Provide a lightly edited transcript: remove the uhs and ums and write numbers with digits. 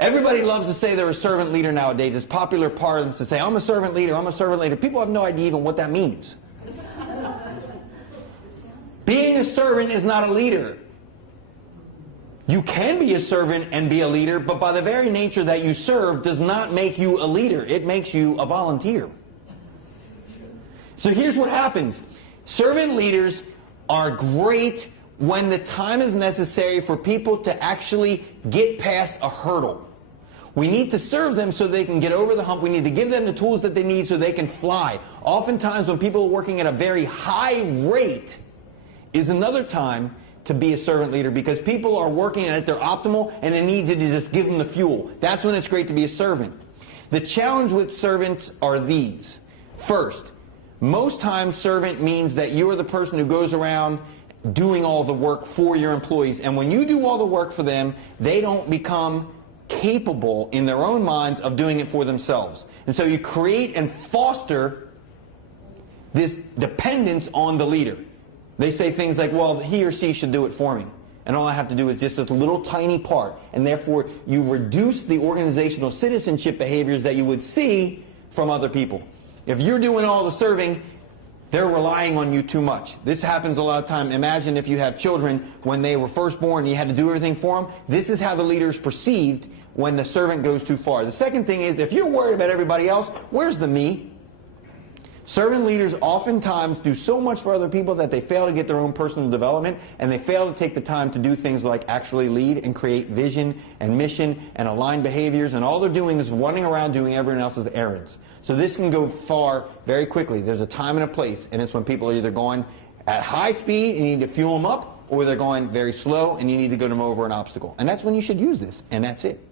Everybody loves to say they're a servant leader nowadays. It's popular parlance to say, I'm a servant leader, I'm a servant leader. People have no idea even what that means. Being a servant is not a leader. You can be a servant and be a leader, but by the very nature that you serve does not make you a leader. It makes you a volunteer. So here's what happens. Servant leaders are great when the time is necessary for people to actually get past a hurdle. We need to serve them so they can get over the hump. We need to give them the tools that they need so they can fly. Oftentimes when people are working at a very high rate is another time to be a servant leader, because people are working at their optimal and they need to just give them the fuel. That's when it's great to be a servant. The challenge with servants are these. First, most times servant means that you are the person who goes around doing all the work for your employees. And when you do all the work for them, they don't become capable in their own minds of doing it for themselves. And so you create and foster this dependence on the leader. They say things like, well, he or she should do it for me, and all I have to do is just a little tiny part. And therefore you reduce the organizational citizenship behaviors that you would see from other people. If you're doing all the serving, they're relying on you too much. This happens a lot of time. Imagine if you have children when they were first born and you had to do everything for them. This is how the leader is perceived when the servant goes too far. The second thing is, if you're worried about everybody else, where's the me? Servant leaders oftentimes do so much for other people that they fail to get their own personal development, and they fail to take the time to do things like actually lead and create vision and mission and align behaviors, and all they're doing is running around doing everyone else's errands. So this can go far very quickly. There's a time and a place, and it's when people are either going at high speed and you need to fuel them up, or they're going very slow and you need to get them over an obstacle. And that's when you should use this, and that's it.